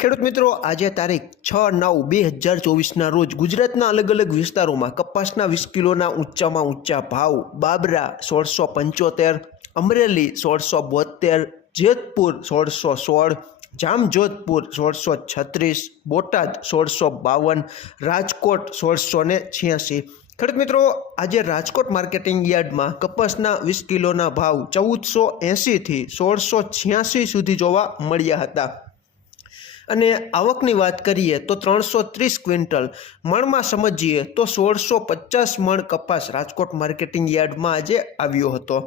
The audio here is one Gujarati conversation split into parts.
ખેડૂત મિત્રો, આજે તારીખ છ નવ બે હજાર ચોવીસના રોજ ગુજરાતના અલગ અલગ વિસ્તારોમાં કપાસના વીસ કિલોના ઊંચામાં ઊંચા ભાવ, બાબરા સોળસો પંચોતેર, અમરેલી સોળસો બોતેર, જેતપુર સોળસો સોળ, જામજોધપુર સોળસો છત્રીસ, બોટાદ સોળસો બાવન, રાજકોટ સોળસો ને છ્યાસી. ખેડૂત મિત્રો, આજે રાજકોટ માર્કેટિંગ યાર્ડમાં કપાસના વીસ કિલોના ભાવ ચૌદસો એંસીથી સોળસો છ્યાસી સુધી જોવા મળ્યા હતા. અને આવકની વાત કરીએ તો ત્રણસો ત્રીસ ક્વિન્ટલ. મણમાં સમજીએ તો સોળસો પચાસ મણ કપાસ રાજકોટ માર્કેટિંગ યાર્ડમાં આજે આવ્યો હતો.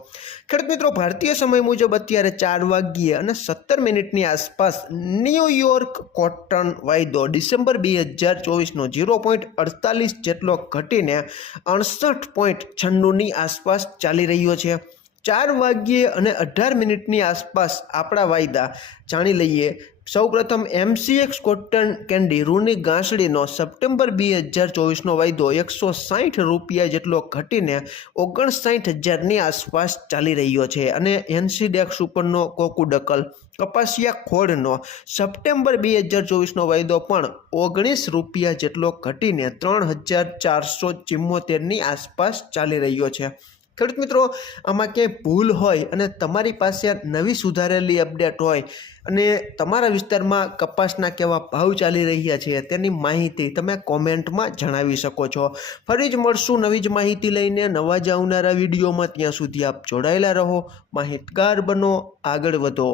ખેડૂત મિત્રો, ભારતીય સમય મુજબ અત્યારે ચાર વાગ્યે અને સત્તર મિનિટની આસપાસ ન્યૂયોર્ક કોટન વાયદો ડિસેમ્બર બે હજાર ચોવીસનો ઝીરો પોઈન્ટ અડતાલીસ જેટલો ઘટીને અડસઠ પોઈન્ટ છન્નુંની આસપાસ ચાલી રહ્યો છે. ચાર વાગ્યે અને અઢાર મિનિટની આસપાસ આપણા વાયદા જાણી લઈએ. સૌપ્રથમ એમસીએક્સ કોટન કેન્ડી રૂની ગાંસડીનો સપ્ટેમ્બર બે હજાર ચોવીસનો વાયદો એકસો સાઠ રૂપિયા જેટલો ઘટીને ઓગણસાઠ હજારની આસપાસ ચાલી રહ્યો છે અને એનસીડેક્સ ઉપરનો કોકુડકલ કપાસિયા ખોળનો સપ્ટેમ્બર બે હજાર ચોવીસનો વાયદો પણ ઓગણીસ રૂપિયા જેટલો ઘટીને ત્રણ હજાર ચારસો ચિમ્મોતેરની આસપાસ ચાલી રહ્યો છે. ખેડૂત મિત્રો, આમાં ક્યાંય ભૂલ હોય અને તમારી પાસે નવી સુધારેલી અપડેટ હોય અને તમારા વિસ્તારમાં કપાસના કેવા ભાવ ચાલી રહ્યા છે તેની માહિતી તમે કોમેન્ટમાં જણાવી શકો છો. ફરી જ મળશું નવી જ માહિતી લઈને. નવા જ આવનારા વિડીયોમાં ત્યાં સુધી આપ જોડાયેલા રહો. માહિતગાર બનો. આગળ વધો.